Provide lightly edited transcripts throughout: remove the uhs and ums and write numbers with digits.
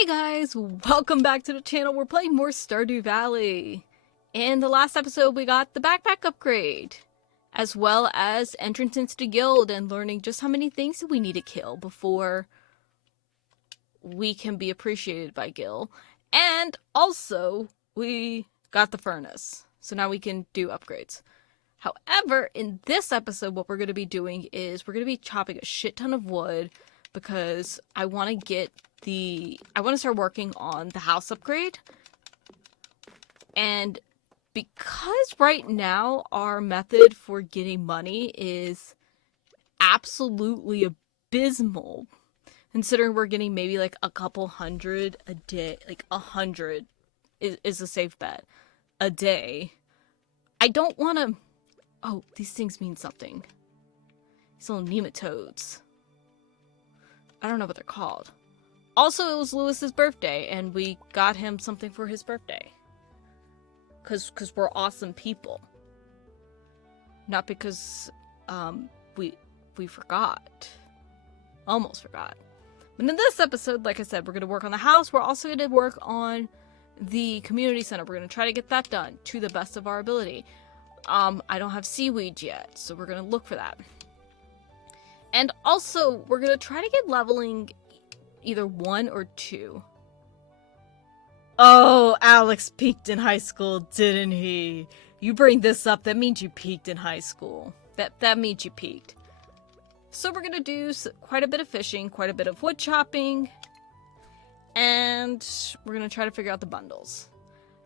Hey guys, welcome back to the channel. We're playing more Stardew Valley. In the last episode, we got the backpack upgrade, as well as entrance into the guild and learning just how many things we need to kill before we can be appreciated by Gil. And also, we got the furnace, so now we can do upgrades. However, in this episode, what we're going to be doing is we're going to be chopping a shit ton of wood because I want to start working on the house upgrade. And because right now our method for getting money is absolutely abysmal, considering we're getting maybe like a couple hundred a day, like 100 is a safe bet a day. I don't want to... Oh, these things mean something. These little nematodes. I don't know what they're called. Also, it was Lewis's birthday, and we got him something for his birthday. Cause we're awesome people. Not because, we forgot. Almost forgot. But in this episode, like I said, we're gonna work on the house. We're also gonna work on the community center. We're gonna try to get that done to the best of our ability. I don't have seaweed yet, so we're gonna look for that. And also, we're gonna try to get leveling either 1 or 2. Oh, Alex peaked in high school, didn't he? You bring this up, that means you peaked in high school. That means you peaked. So we're gonna do quite a bit of fishing, quite a bit of wood chopping, and we're gonna try to figure out the bundles.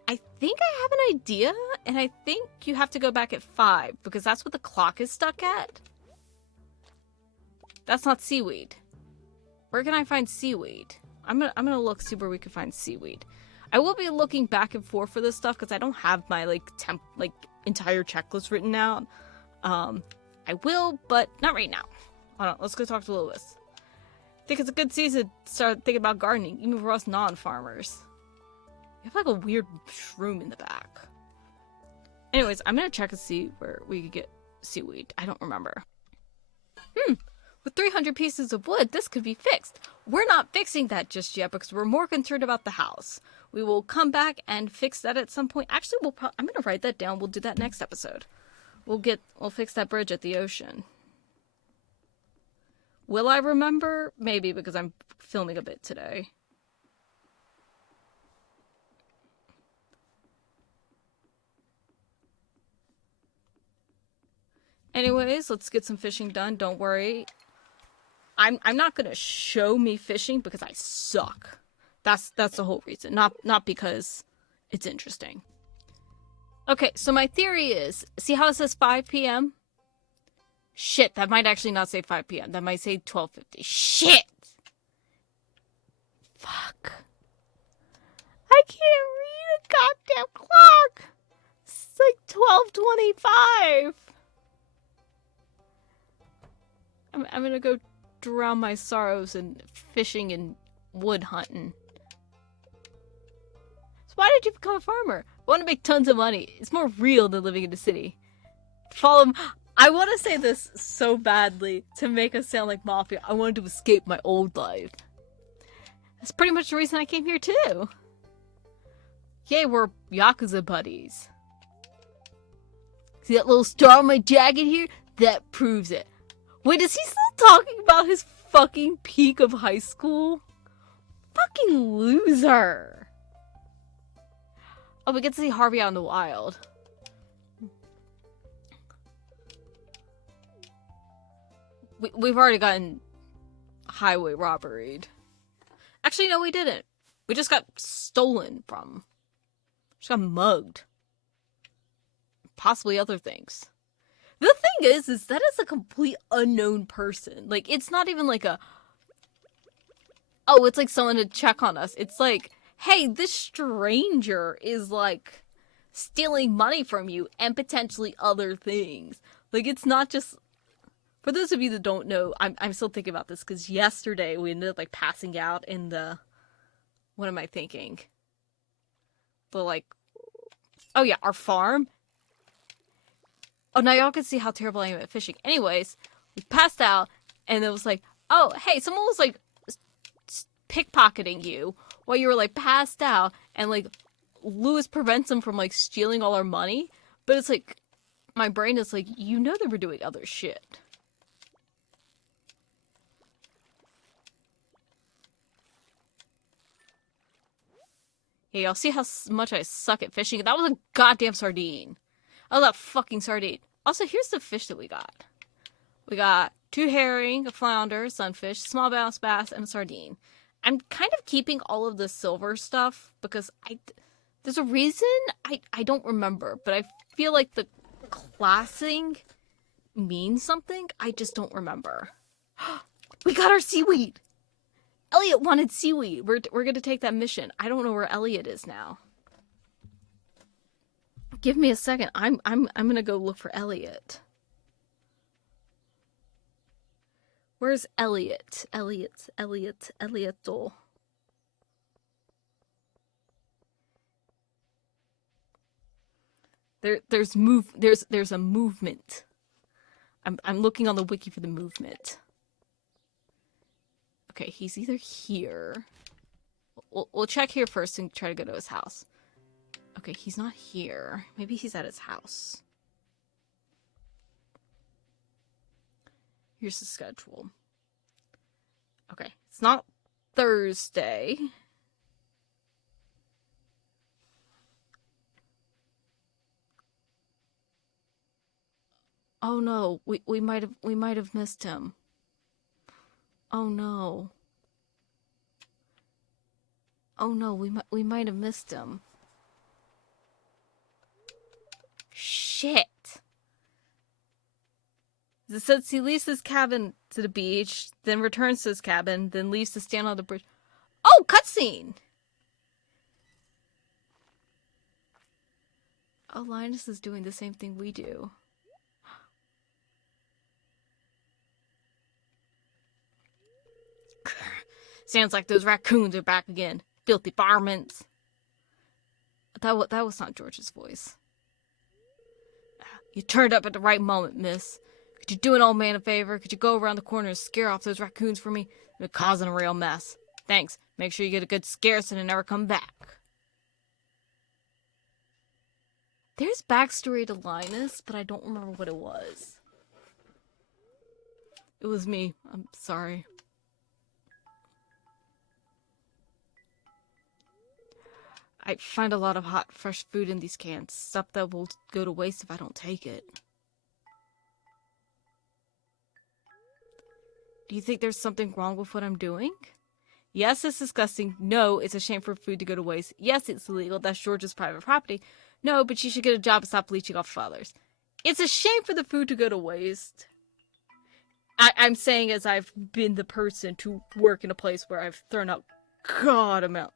I think I have an idea, and I think you have to go back at 5, because that's what the clock is stuck at. That's not seaweed. Where can I find seaweed? I'm gonna look, see where we can find seaweed. I will be looking back and forth for this stuff because I don't have my entire checklist written out. I will, but not right now. Hold on, let's go talk to Lewis. I think it's a good season to start thinking about gardening, even for us non-farmers. You have like a weird shroom in the back. Anyways, I'm gonna check and see where we could get seaweed. I don't remember. With 300 pieces of wood, this could be fixed. We're not fixing that just yet because we're more concerned about the house. We will come back and fix that at some point. Actually, I'm going to write that down. We'll do that next episode. We'll fix that bridge at the ocean. Will I remember? Maybe, because I'm filming a bit today. Anyways, let's get some fishing done. Don't worry. I'm not gonna show me fishing because I suck. That's the whole reason. Not because it's interesting. Okay, so my theory is, see how it says 5 p.m.? Shit, that might actually not say 5 p.m. That might say 12:50. Shit! Fuck. I can't read a goddamn clock! It's like 12:25. I'm gonna go drown my sorrows in fishing and wood hunting. So why did you become a farmer? I want to make tons of money. It's more real than living in the city. Follow. I want to say this so badly to make us sound like mafia. I wanted to escape my old life. That's pretty much the reason I came here too. Yay, we're Yakuza buddies. See that little star on my jacket here? That proves it. Wait, is he still talking about his fucking peak of high school? Fucking loser. Oh, we get to see Harvey out in the wild. We've already gotten highway robberied. Actually, no, we didn't. We just got stolen from. Just got mugged. Possibly other things. The thing is that is a complete unknown person. Like, it's not even like a... Oh, it's like someone to check on us. It's like, hey, this stranger is, like, stealing money from you and potentially other things. Like, it's not just... For those of you that don't know, I'm still thinking about this because yesterday we ended up, like, passing out in the... What am I thinking? The, like... Oh, yeah, our farm. Oh, now y'all can see how terrible I am at fishing. Anyways, we passed out, and it was like, oh, hey, someone was, like, pickpocketing you while you were, like, passed out, and, like, Lewis prevents him from, like, stealing all our money. But it's like, my brain is like, you know they were doing other shit. Hey, y'all see how much I suck at fishing? That was a goddamn sardine. That was a fucking sardine. Also, here's the fish that we got. We got 2 herring, a flounder, sunfish, small bounce bass, and a sardine. I'm kind of keeping all of the silver stuff because there's a reason I don't remember, but I feel like the classing means something. I just don't remember. We got our seaweed. Elliot wanted seaweed. We're gonna take that mission. I don't know where Elliot is now. Give me a second. I'm gonna go look for Elliot. Where's Elliot? Elliot. There's a movement. I'm looking on the wiki for the movement. Okay, he's either here. We'll check here first and try to go to his house. Okay, he's not here. Maybe he's at his house. Here's the schedule. Okay, it's not Thursday. Oh no, we might have missed him. Oh no. Oh no, we might have missed him. Shit. It says he leaves his cabin to the beach, then returns to his cabin, then leaves to stand on the bridge. Oh, cutscene! Oh, Linus is doing the same thing we do. Sounds like those raccoons are back again. Filthy varmints. That was not George's voice. You turned up at the right moment, miss. Could you do an old man a favor? Could you go around the corner and scare off those raccoons for me? They're causing a real mess. Thanks. Make sure you get a good scare so they never come back. There's backstory to Linus, but I don't remember what it was. It was me. I'm sorry. I find a lot of hot, fresh food in these cans. Stuff that will go to waste if I don't take it. Do you think there's something wrong with what I'm doing? Yes, it's disgusting. No, it's a shame for food to go to waste. Yes, it's illegal. That's George's private property. No, but you should get a job and stop leeching off others. It's a shame for the food to go to waste. I'm saying as I've been the person to work in a place where I've thrown out God amount.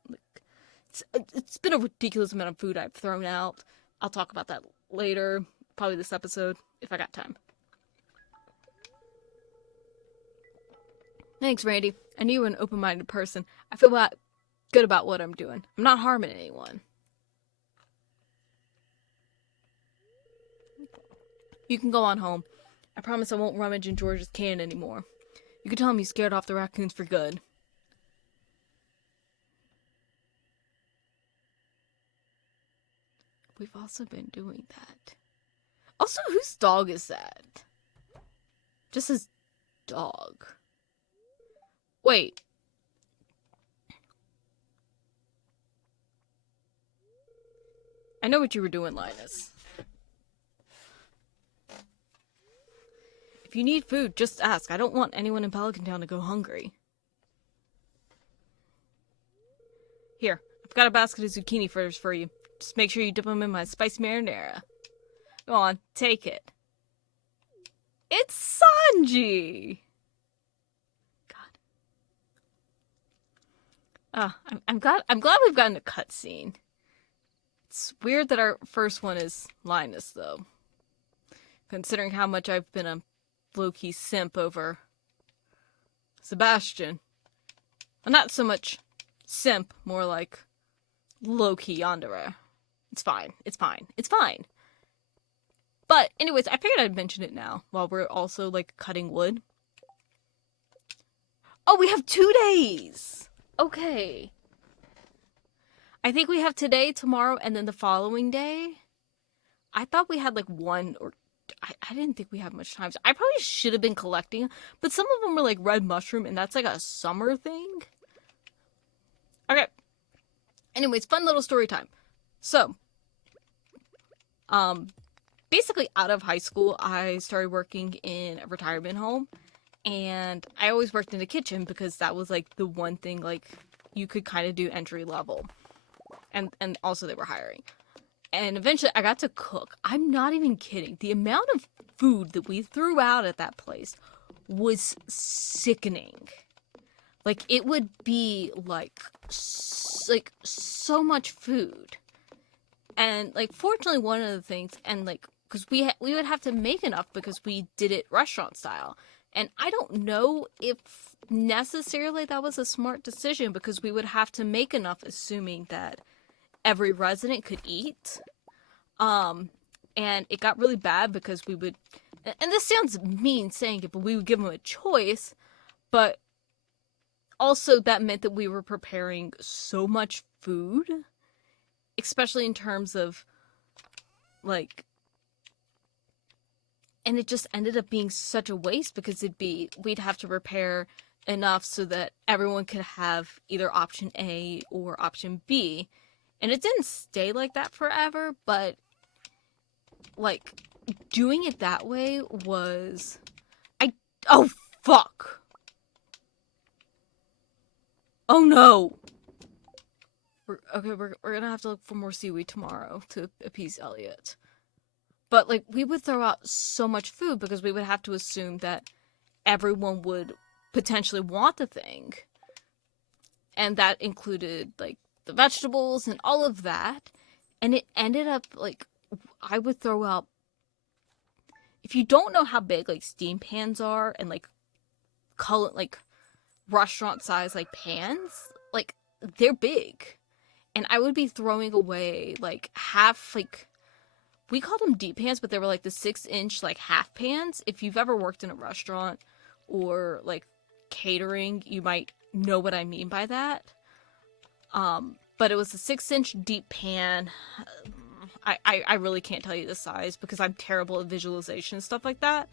It's been a ridiculous amount of food I've thrown out. I'll talk about that later. Probably this episode, if I got time. Thanks, Randy. I knew you were an open-minded person. I feel good about what I'm doing. I'm not harming anyone. You can go on home. I promise I won't rummage in George's can anymore. You can tell him you scared off the raccoons for good. We've also been doing that. Also, whose dog is that? Just his dog. Wait. I know what you were doing, Linus. If you need food, just ask. I don't want anyone in Pelican Town to go hungry. Here, I've got a basket of zucchini fritters for you. Just make sure you dip them in my spicy marinara. Go on, take it. It's Sanji! God. I'm glad we've gotten a cutscene. It's weird that our first one is Linus, though. Considering how much I've been a low-key simp over Sebastian. Well, not so much simp, more like low-key yandere. It's fine. It's fine. It's fine. But, anyways, I figured I'd mention it now, while we're also, like, cutting wood. Oh, we have 2 days! Okay. I think we have today, tomorrow, and then the following day. I thought we had like one or I didn't think we had much time. So I probably should have been collecting, but some of them were like red mushroom, and that's like a summer thing. Okay. Anyways, fun little story time. So, um, basically out of high school, I started working in a retirement home, and I always worked in the kitchen because that was like the one thing like you could kind of do entry level, and also they were hiring. And eventually I got to cook. I'm not even kidding. The amount of food that we threw out at that place was sickening. Like it would be like so much food. And like fortunately one of the things and like cuz we would have to make enough because we did it restaurant style. And I don't know if necessarily that was a smart decision because we would have to make enough assuming that every resident could eat. Um, and it got really bad because we would, and this sounds mean saying it, but we would give them a choice, but also that meant that we were preparing so much food, especially in terms of like, and it just ended up being such a waste because we'd have to prepare enough so that everyone could have either option A or option B. And it didn't stay like that forever, but like doing it that way was I oh fuck. Oh no. We're gonna have to look for more seaweed tomorrow to appease Elliot. But like we would throw out so much food because we would have to assume that everyone would potentially want the thing. And that included like the vegetables and all of that. And it ended up like I would throw out if you don't know how big like steam pans are and like color like restaurant size like pans, like they're big. And I would be throwing away like half like we called them deep pans, but they were like the 6-inch like half pans. If you've ever worked in a restaurant or like catering, you might know what I mean by that. But it was a 6-inch deep pan. I really can't tell you the size because I'm terrible at visualization and stuff like that.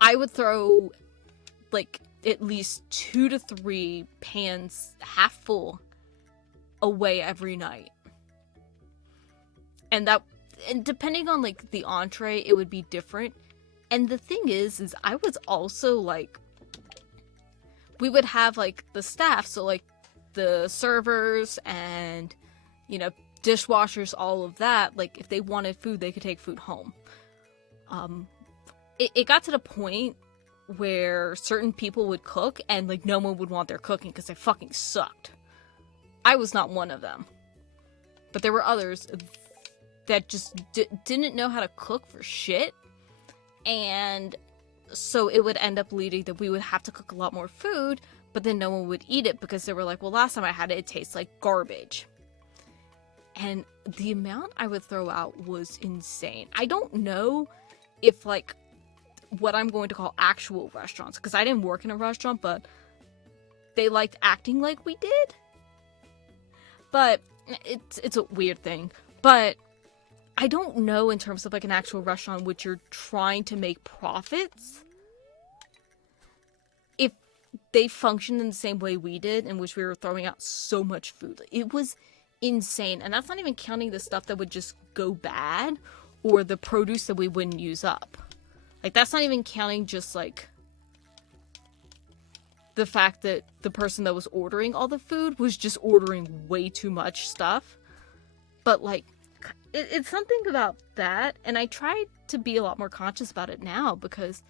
I would throw like at least 2 to 3 pans half full away every night. And depending on like the entree, it would be different. And the thing is I was also like we would have like the staff, so like the servers and dishwashers, all of that, like if they wanted food they could take food home. It got to the point where certain people would cook and like no one would want their cooking because they fucking sucked. I was not one of them, but there were others that just didn't know how to cook for shit, and so it would end up leading that we would have to cook a lot more food, but then no one would eat it because they were like, well, last time I had it, it tastes like garbage. And the amount I would throw out was insane. I don't know if like what I'm going to call actual restaurants, because I didn't work in a restaurant, but they liked acting like we did. But it's a weird thing. But I don't know in terms of like an actual restaurant which you're trying to make profits, if they functioned in the same way we did, in which we were throwing out so much food. It was insane. And that's not even counting the stuff that would just go bad or the produce that we wouldn't use up. Like, that's not even counting just like the fact that the person that was ordering all the food was just ordering way too much stuff. But like, it's something about that, and I try to be a lot more conscious about it now because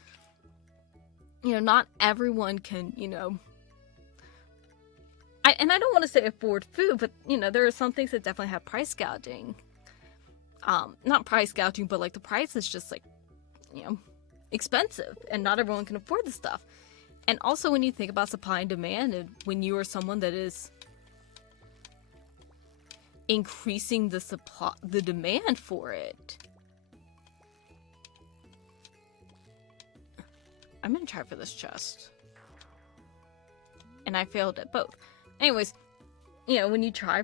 not everyone can I don't want to say afford food, but there are some things that definitely have price gouging. Not price gouging, but like the price is just like expensive, and not everyone can afford the stuff. And also when you think about supply and demand, and when you are someone that is increasing the demand for it. I'm gonna try for this chest. And I failed at both. Anyways, when you try,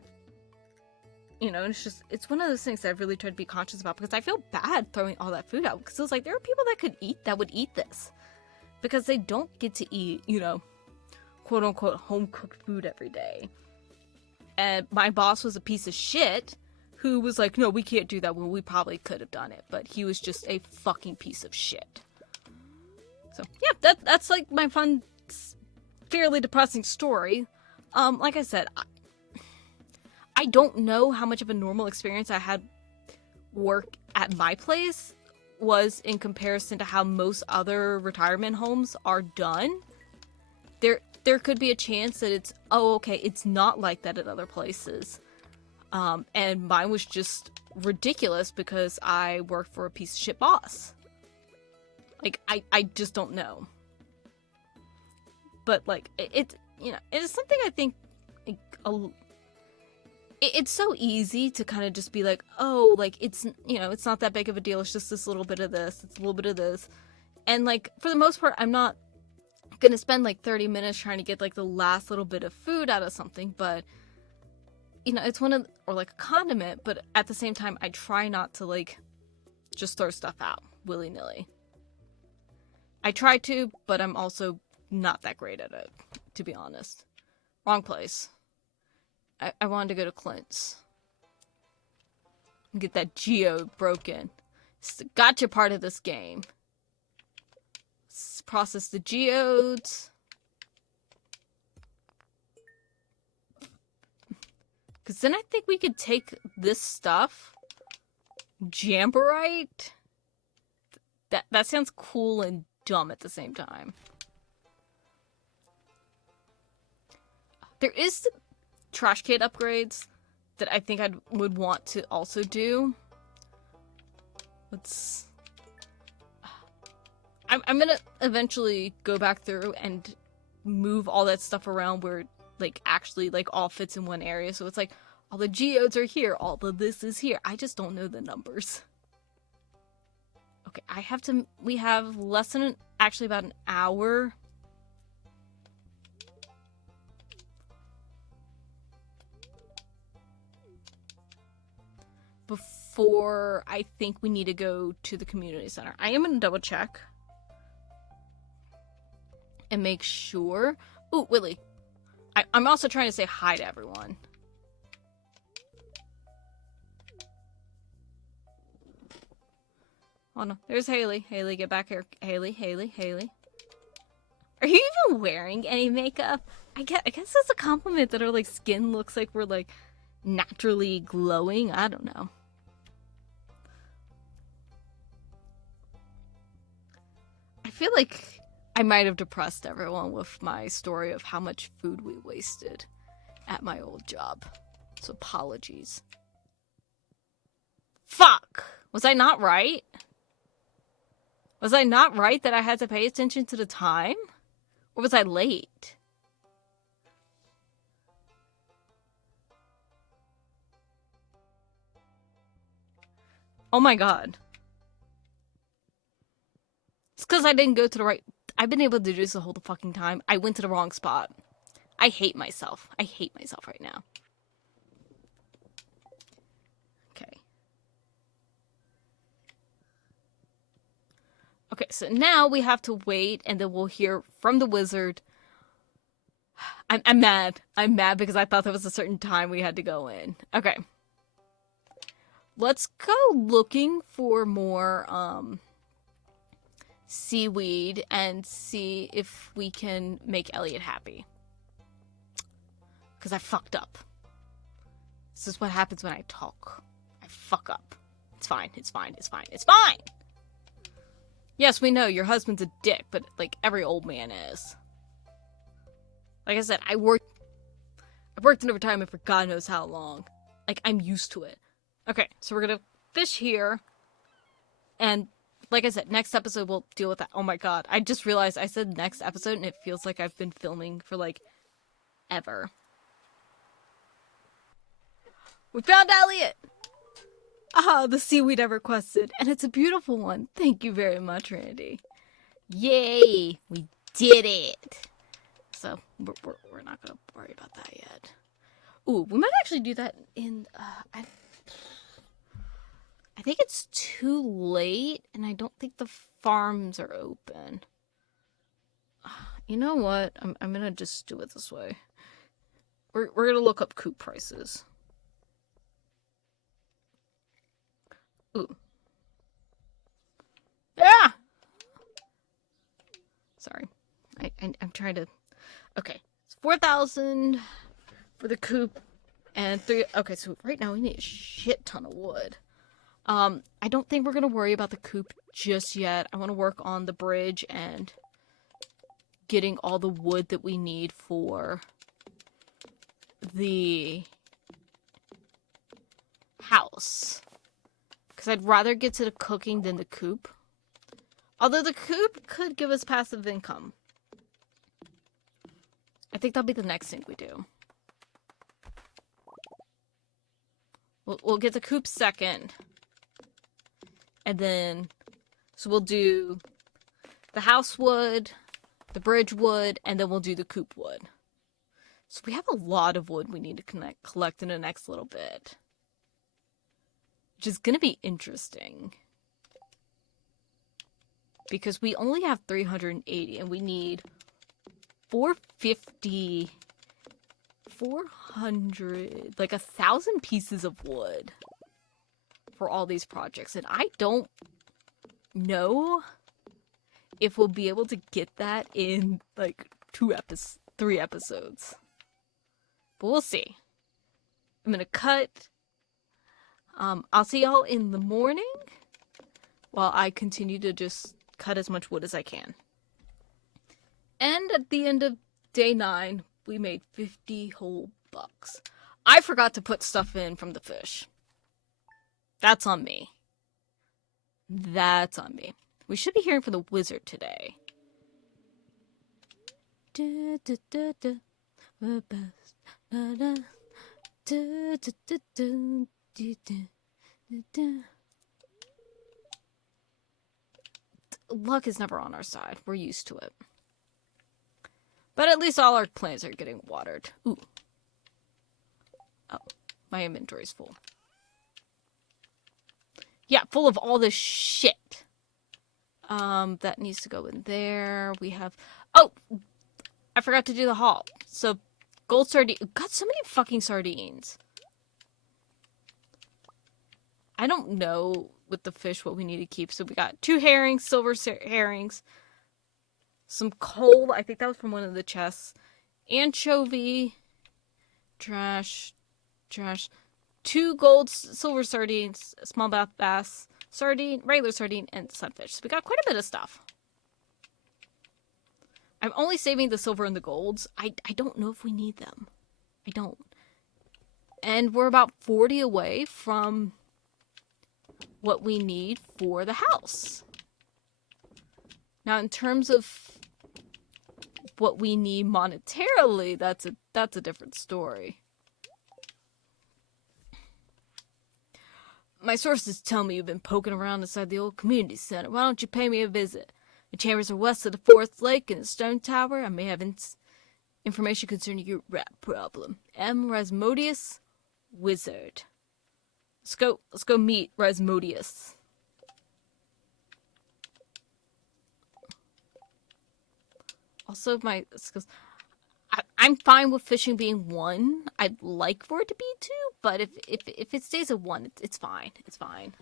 it's one of those things that I've really tried to be conscious about, because I feel bad throwing all that food out, because it was like, there are people that would eat this, because they don't get to eat, quote unquote home cooked food every day. And my boss was a piece of shit who was like, no, we can't do that when we probably could have done it, but he was just a fucking piece of shit. So yeah, that's like my fun, fairly depressing story. Like I said, I don't know how much of a normal experience I had work at my place was in comparison to how most other retirement homes are done. There could be a chance that it's not like that at other places. And mine was just ridiculous because I work for a piece of shit boss. Like, I just don't know. But, like, it is something I think, like, it's so easy to kind of just be like, oh, like, it's not that big of a deal. It's just this little bit of this. It's a little bit of this. And, like, for the most part, I'm not gonna spend, like, 30 minutes trying to get, like, the last little bit of food out of something. But, it's or, like, a condiment. But at the same time, I try not to, like, just throw stuff out willy-nilly. I try to, but I'm also not that great at it, to be honest. Wrong place. I wanted to go to Clint's. And get that geode broken. It's the gotcha part of this game. Let's process the geodes. Because then I think we could take this stuff. Jamborite. That sounds cool and dumb at the same time. There is the trash can upgrades that I think I would want to also do. I'm gonna eventually go back through and move all that stuff around where, like, actually, like, all fits in one area. So it's like, all the geodes are here, all of this is here. I just don't know the numbers. Okay, we have less than, actually about an hour. Before I think we need to go to the community center. I am going to double check. And make sure. Ooh, Willie. I'm also trying to say hi to everyone. Oh no, there's Haley. Haley, get back here. Haley. Are you even wearing any makeup? I guess it's a compliment that our, like, skin looks like we're, like, naturally glowing. I don't know. I feel like I might have depressed everyone with my story of how much food we wasted at my old job. So apologies. Fuck! Was I not right? Was I not right that I had to pay attention to the time? Or was I late? Oh my god. It's because I didn't go to the right... I've been able to do this the whole fucking time. I went to the wrong spot. I hate myself. I hate myself right now. Okay. Okay, so now we have to wait, and then we'll hear from the wizard. I'm mad. I'm mad because I thought there was a certain time we had to go in. Okay. Let's go looking for more, seaweed and see if we can make Elliot happy. Because I fucked up. This is what happens when I talk. I fuck up. It's fine. It's fine. It's fine. It's fine! Yes, we know your husband's a dick, but, like, every old man is. Like I said, I worked in a retirement for God knows how long. Like, I'm used to it. Okay, so we're gonna fish here. And, like I said, next episode we'll deal with that. Oh my god, I just realized I said next episode and it feels like I've been filming for, like, ever. We found Elliot! Ah, the seaweed I requested. And it's a beautiful one. Thank you very much, Randy. Yay! We did it! So, we're not gonna worry about that yet. Ooh, we might actually do that in, I think it's too late, and I don't think the farms are open. You know what? I'm gonna just do it this way. We're gonna look up coop prices. Ooh. Ah! Sorry. I'm trying to... Okay. It's 4,000 for the coop and 3... Okay, so right now we need a shit ton of wood. I don't think we're gonna worry about the coop just yet. I want to work on the bridge and getting all the wood that we need for the house. Because I'd rather get to the cooking than the coop. Although the coop could give us passive income. I think that'll be the next thing we do. We'll get the coop second. And then... So we'll do the house wood, the bridge wood, and then we'll do the coop wood. So we have a lot of wood we need to collect in the next little bit. Which is going to be interesting. Because we only have 380 and we need 450, 400, like 1,000 pieces of wood for all these projects. And I don't know if we'll be able to get that in like 3 episodes. But we'll see. I'm gonna cut. I'll see y'all in the morning while I continue to just cut as much wood as I can. And at the end of day 9, we made 50 whole bucks. I forgot to put stuff in from the fish. That's on me. That's on me. We should be hearing from the wizard today. Luck is never on our side. We're used to it. But at least all our plants are getting watered. Ooh. Oh, my inventory's full. Yeah, full of all this shit. That needs to go in there. We have... Oh! I forgot to do the haul. So, gold sardine... Got so many fucking sardines. I don't know with the fish what we need to keep. So we got 2 herrings, silver herrings. Some coal. I think that was from one of the chests. Anchovy. Trash. 2 gold, silver sardines, small bass, sardine, regular sardine, and sunfish. So we got quite a bit of stuff. I'm only saving the silver and the golds. I don't know if we need them. I don't. And we're about 40 away from what we need for the house. Now, in terms of what we need monetarily, that's a different story. My sources tell me you've been poking around inside the old community center. Why don't you pay me a visit? The chambers are west of the 4th Lake and the Stone Tower. I may have information concerning your rat problem. M. Rasmodius, wizard. Let's go meet Rasmodius. Also, my skills... I'm fine with fishing being 1. I'd like for it to be 2, but if it stays at 1, it's fine. It's fine.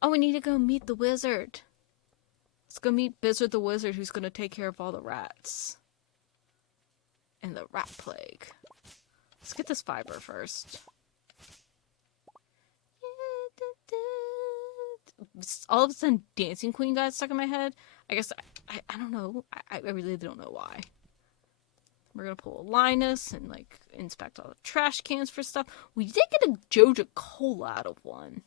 Oh, we need to go meet the wizard. Let's go meet Bizzard the wizard, who's gonna take care of all the rats. And the rat plague. Let's get this fiber first. All of a sudden, Dancing Queen got stuck in my head. I guess, I don't know. I really don't know why. We're gonna pull a Linus and, like, inspect all the trash cans for stuff. We did get a Joja Cola out of one.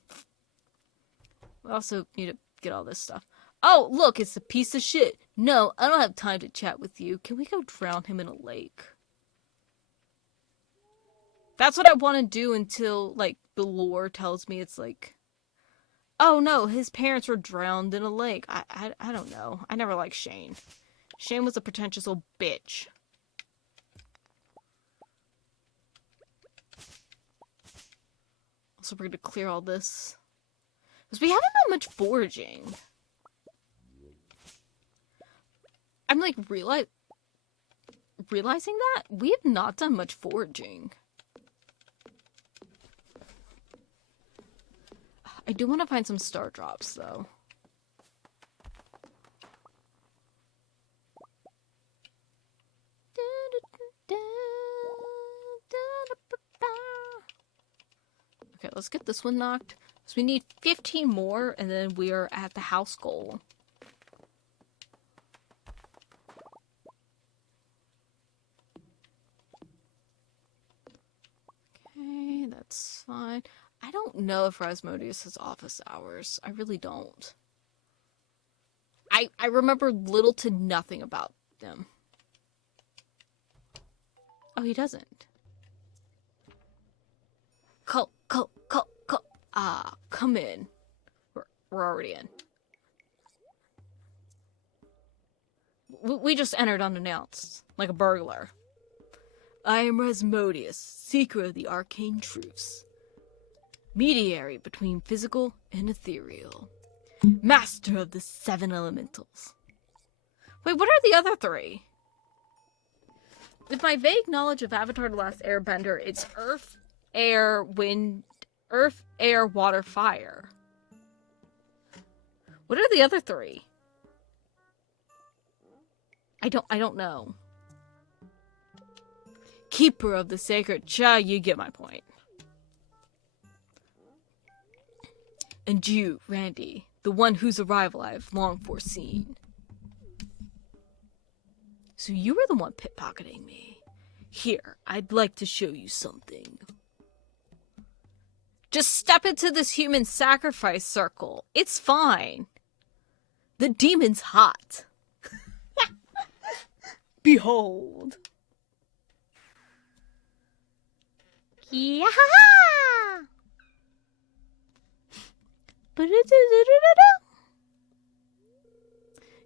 We also need to get all this stuff. Oh, look, it's a piece of shit. No, I don't have time to chat with you. Can we go drown him in a lake? That's what I want to do until, like, the lore tells me it's like... Oh no, his parents were drowned in a lake. I don't know. I never liked Shane. Shane was a pretentious old bitch. So we're gonna clear all this. Because we haven't done much foraging. I'm like realizing that we have not done much foraging. I do want to find some star drops though. Okay, let's get this one knocked. So we need 15 more, and then we are at the house goal. Okay, that's fine. I don't know if Rasmodius has office hours. I really don't. I remember little to nothing about them. Oh, he doesn't. Come in. We're already in. We just entered unannounced, like a burglar. I am Rasmodius, seeker of the arcane truths. Mediary between physical and ethereal. Master of the 7 elementals. Wait, what are the other 3? With my vague knowledge of Avatar: The Last Airbender, it's earth, air, water, fire. What are the other 3? I don't know. Keeper of the sacred you get my point. And you, Randi, the one whose arrival I have long foreseen. So you were the one pickpocketing me. Here, I'd like to show you something. Just step into this human sacrifice circle. It's fine. The demon's hot. Behold. Yeah.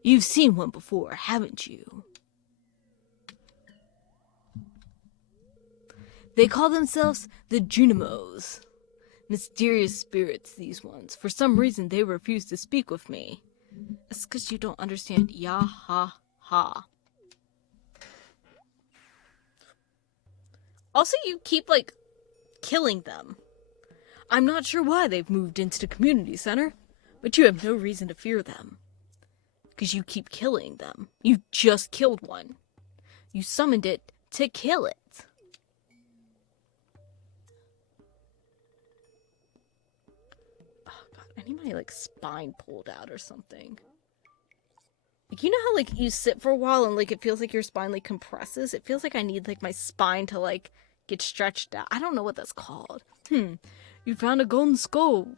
You've seen one before, haven't you? They call themselves the Junimos. Mysterious spirits, these ones. For some reason, they refuse to speak with me. It's because you don't understand Yahaha. Also, you keep, like, killing them. I'm not sure why they've moved into the community center, but you have no reason to fear them. Because you keep killing them. You just killed one. You summoned it to kill it. Oh god, I need my, like, spine pulled out or something. Like, you know how, like, you sit for a while and, like, it feels like your spine, like, compresses? It feels like I need, like, my spine to, like, get stretched out. I don't know what that's called. You found a golden scroll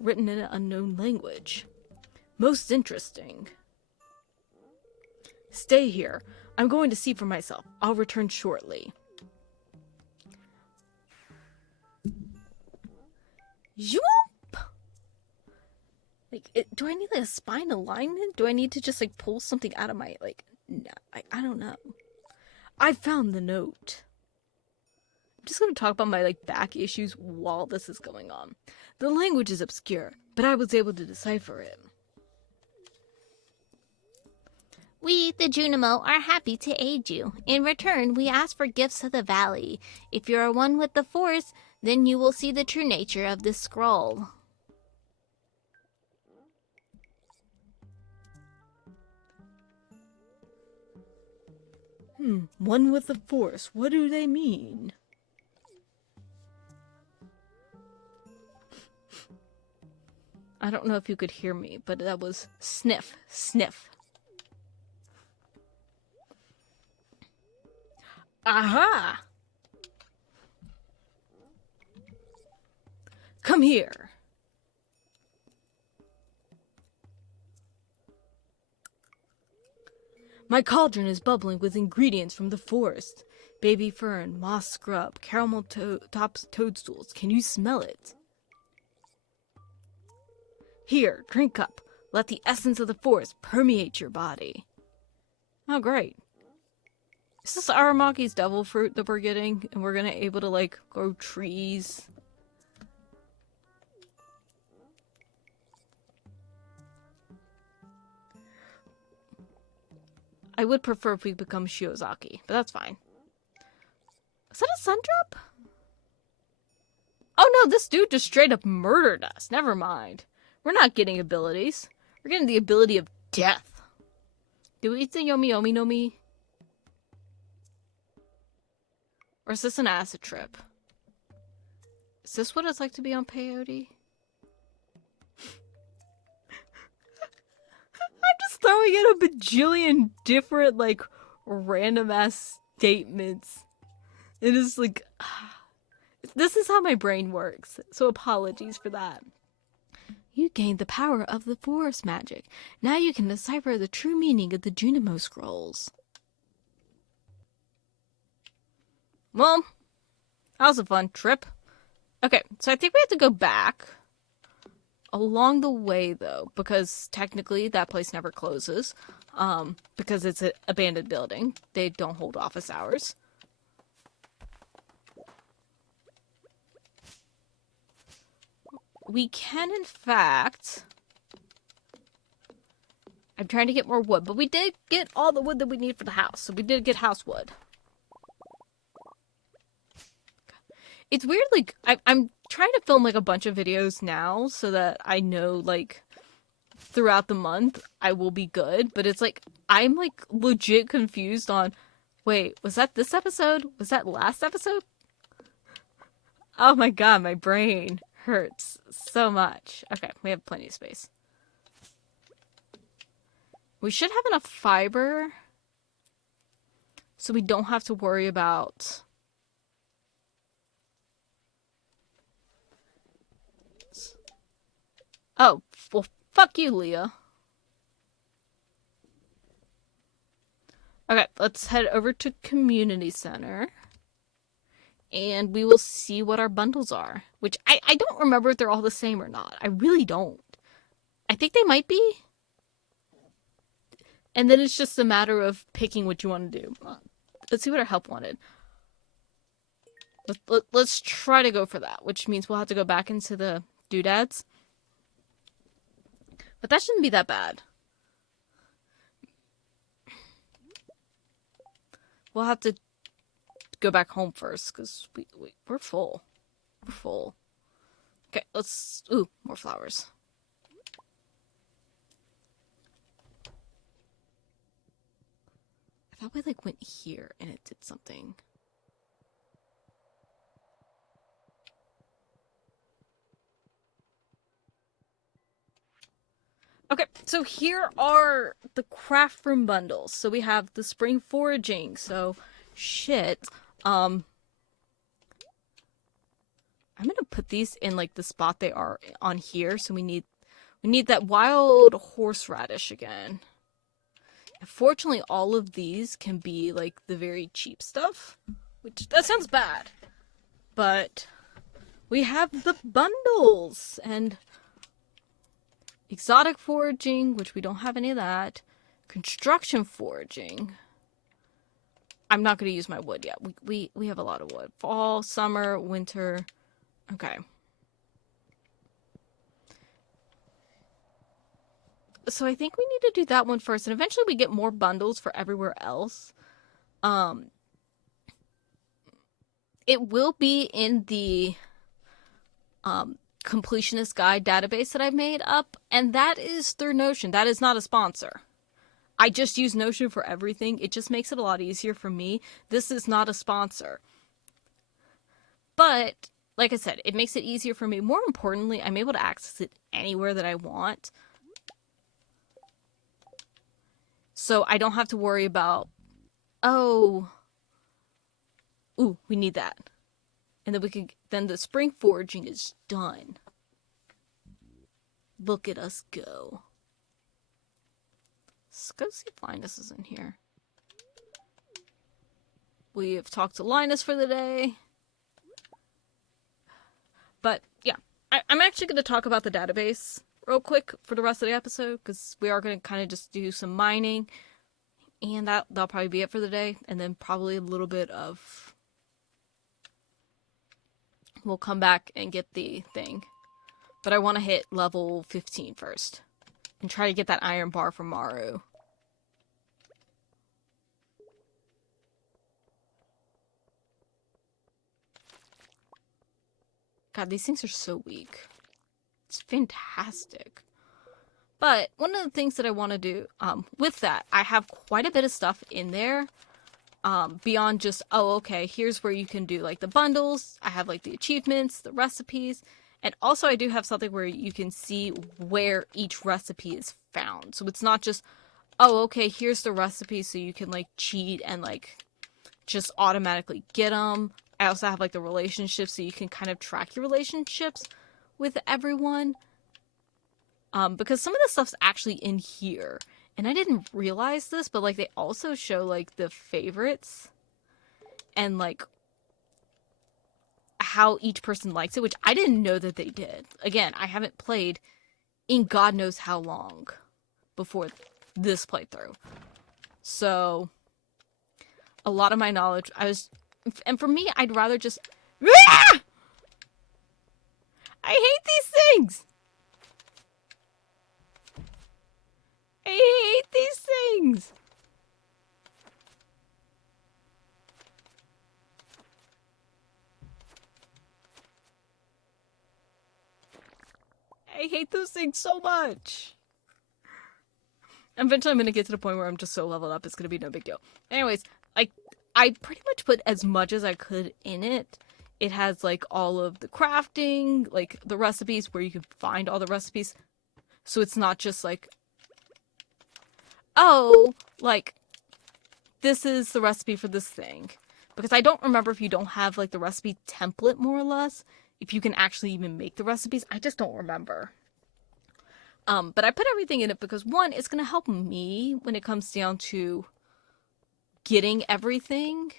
written in an unknown language. Most interesting. Stay here. I'm going to see for myself. I'll return shortly. Zoop! Like, do I need, like, a spine alignment? Do I need to just, like, pull something out of my, like, no, I don't know. I found the note. I'm just going to talk about my, like, back issues while this is going on. The language is obscure, but I was able to decipher it. We, the Junimo, are happy to aid you. In return, we ask for gifts of the valley. If you are one with the Force, then you will see the true nature of this scroll. One with the Force. What do they mean? I don't know if you could hear me, but that was sniff, sniff. Aha! Come here. My cauldron is bubbling with ingredients from the forest. Baby fern, moss scrub, caramel tops toadstools. Can you smell it? Here, drink up. Let the essence of the forest permeate your body. Oh, great. Is this Aramaki's devil fruit that we're getting? And we're gonna able to, like, grow trees? I would prefer if we become Shiozaki, but that's fine. Is that a sun drop? Oh no, this dude just straight up murdered us. Never mind. We're not getting abilities. We're getting the ability of death. Do we eat the Yomi Yomi no Mi? Or is this an acid trip? Is this what it's like to be on peyote? I'm just throwing in a bajillion different, like, random ass statements. It is like... This is how my brain works, so apologies for that. You gained the power of the forest magic. Now you can decipher the true meaning of the Junimo scrolls. Well, that was a fun trip. Okay, so I think we have to go back along the way, though, because technically that place never closes, because it's an abandoned building. They don't hold office hours. We can, in fact... I'm trying to get more wood, but we did get all the wood that we need for the house, so we did get house wood. It's weird, like, I'm trying to film, like, a bunch of videos now so that I know, like, throughout the month I will be good, but it's like, I'm, like, legit confused on, wait, was that this episode? Was that last episode? Oh my god, my brain hurts so much. Okay, we have plenty of space. We should have enough fiber so we don't have to worry about... Oh, well, fuck you, Leah. Okay, let's head over to Community Center. And we will see what our bundles are. Which, I don't remember if they're all the same or not. I really don't. I think they might be. And then it's just a matter of picking what you want to do. Let's see what our help wanted. Let's try to go for that. Which means we'll have to go back into the doodads. But that shouldn't be that bad. We'll have to go back home first, because we're full. We're full. Okay, let's... Ooh, more flowers. I thought we, like, went here, and it did something. Okay, so here are the craft room bundles. So we have the spring foraging. So, shit. I'm gonna put these in, like, the spot they are on here. So we need that wild horseradish again. Unfortunately, all of these can be, like, the very cheap stuff. Which, that sounds bad. But we have the bundles. And... exotic foraging, which we don't have any of that. Construction foraging. I'm not going to use my wood yet. We have a lot of wood. Fall, summer, winter. Okay. So I think we need to do that one first. And eventually we get more bundles for everywhere else. It will be in the... completionist guide database that I've made up, and that is through Notion. That is not a sponsor. I just use Notion for everything. It just makes it a lot easier for me. This is not a sponsor. But, like I said, it makes it easier for me. More importantly, I'm able to access it anywhere that I want. So I don't have to worry about, oh, ooh, we need that. And then the spring foraging is done. Look at us go. Let's go see if Linus is in here. We have talked to Linus for the day. But, yeah. I'm actually going to talk about the database real quick for the rest of the episode, because we are going to kind of just do some mining. And that'll probably be it for the day. And then probably a little bit of... we'll come back and get the thing. But I want to hit level 15 first. And try to get that iron bar from Maru. God, these things are so weak. It's fantastic. But one of the things that I want to do with that, I have quite a bit of stuff in there. Beyond just, oh, okay, here's where you can do like the bundles. I have like the achievements, the recipes, and also I do have something where you can see where each recipe is found. So it's not just, oh, okay, here's the recipe, so you can like cheat and like just automatically get them. I also have like the relationships, so you can kind of track your relationships with everyone. Because some of the stuff's actually in here. And I didn't realize this, but like they also show like the favorites and like how each person likes it, which I didn't know that they did. Again, I haven't played in God knows how long before this playthrough. So a lot of my knowledge, and for me, I'd rather just, I hate these things. I hate these things. I hate those things so much. Eventually I'm going to get to the point where I'm just so leveled up, it's going to be no big deal. Anyways, I pretty much put as much as I could in it. It has, like, all of the crafting, like, the recipes, where you can find all the recipes. So it's not just, like, oh, like, this is the recipe for this thing. Because I don't remember if you don't have, like, the recipe template, more or less. If you can actually even make the recipes. I just don't remember. But I put everything in it because, one, it's going to help me when it comes down to getting everything.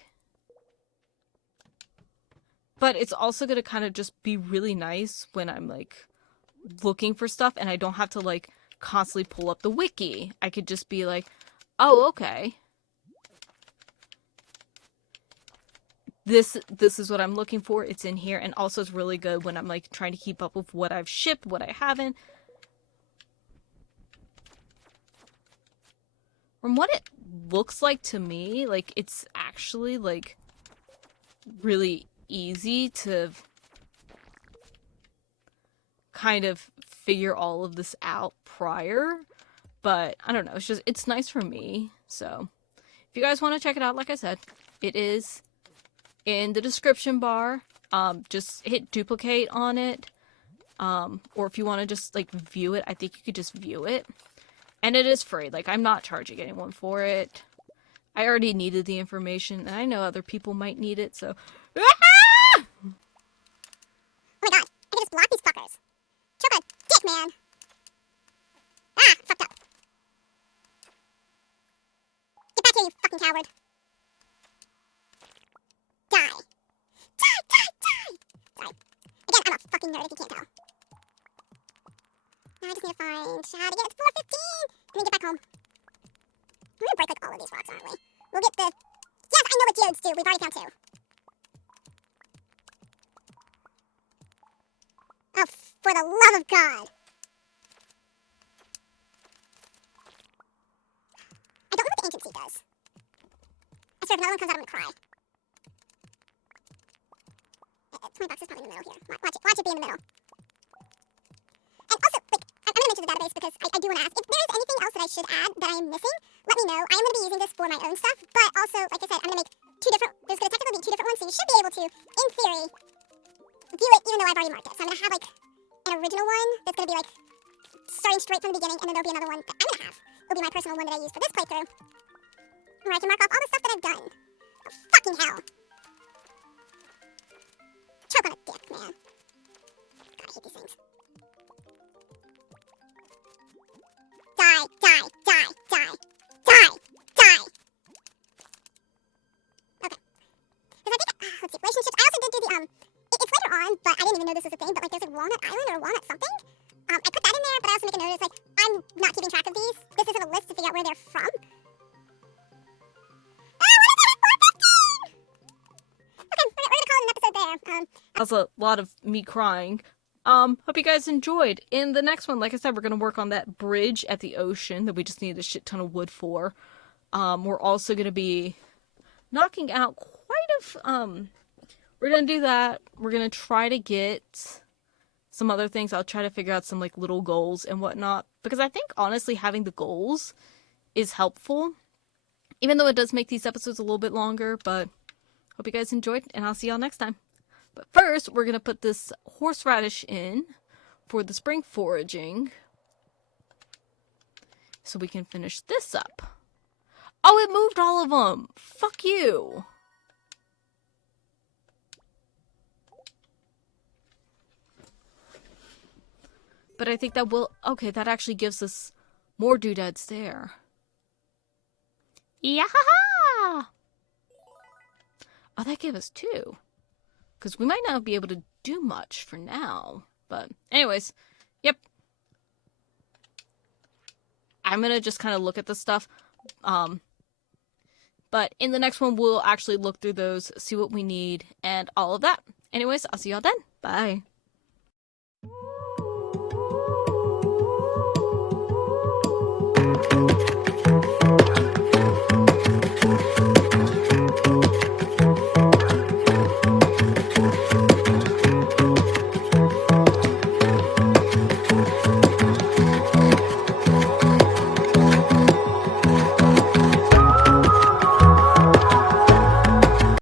But it's also going to kind of just be really nice when I'm, like, looking for stuff and I don't have to, like, constantly pull up the wiki. I could just be like, oh, okay. This is what I'm looking for. It's in here. And also it's really good when I'm, like, trying to keep up with what I've shipped, what I haven't. From what it looks like to me, like, it's actually, like, really easy to kind of figure all of this out prior. But, I don't know, it's nice for me. So, if you guys want to check it out, like I said, it is in the description bar. Just hit duplicate on it. Or if you want to just, like, view it, I think you could just view it. And it is free. Like, I'm not charging anyone for it. I already needed the information, and I know other people might need it, so... Ah! Oh my god, I can just block these fuckers. Choke a dick, man. Ah, fucked up. Get back here, you fucking coward. Die. Die, die, die! Sorry. Again, I'm a fucking nerd if you can't tell. Now I just need to find how to get to 415 and then get back home. We're gonna break like all of these rocks, aren't we? We'll get the... Yes, I know what geodes do. We've already found 2. Oh, for the love of God. I don't know what the ancient sea does. I swear if another one comes out, I'm gonna cry. $20 is probably in the middle here. Watch it be in the middle. And also, like, I'm gonna mention the database because I do want to ask, if there is anything else that I should add that I am missing, let me know. I am gonna be using this for my own stuff, but also, like I said, I'm gonna make there's gonna technically be 2 different ones, so you should be able to, in theory, view it even though I've already marked it. So I'm gonna have, like, an original one that's gonna be, like, starting straight from the beginning, and then there'll be another one that I'm gonna have. It'll be my personal one that I use for this playthrough, where I can mark off all the stuff that I've done. Oh, fucking hell. Choke on a dick, man. God, I hate these things. Die, die, die, die, die, die. Okay. Because I think, let's see, relationships. I also did do the, it's later on, but I didn't even know this was a thing, but, like, there's, like, Walnut Island or Walnut something. I put that in there, but I also make a note, it's like, I'm not keeping track of these. This isn't a list to figure out where they're from. Ah, what is it? 415! Okay, we're gonna call it an episode there. That's a lot of me crying. Hope you guys enjoyed. In the next one, like I said, we're gonna work on that bridge at the ocean that we just need a shit ton of wood for. We're also gonna be knocking out we're gonna do that. We're gonna try to get some other things. I'll try to figure out some like little goals and whatnot. Because I think honestly having the goals is helpful. Even though it does make these episodes a little bit longer, but hope you guys enjoyed, and I'll see y'all next time. But first, we're gonna put this horseradish in for the spring foraging. So we can finish this up. Oh, it moved all of them! Fuck you! But I think that will... Okay, that actually gives us more doodads there. Yeah! Oh, that gave us 2. Because we might not be able to do much for now. But anyways, yep. I'm going to just kind of look at this stuff. But in the next one, we'll actually look through those, see what we need, and all of that. Anyways, I'll see y'all then. Bye.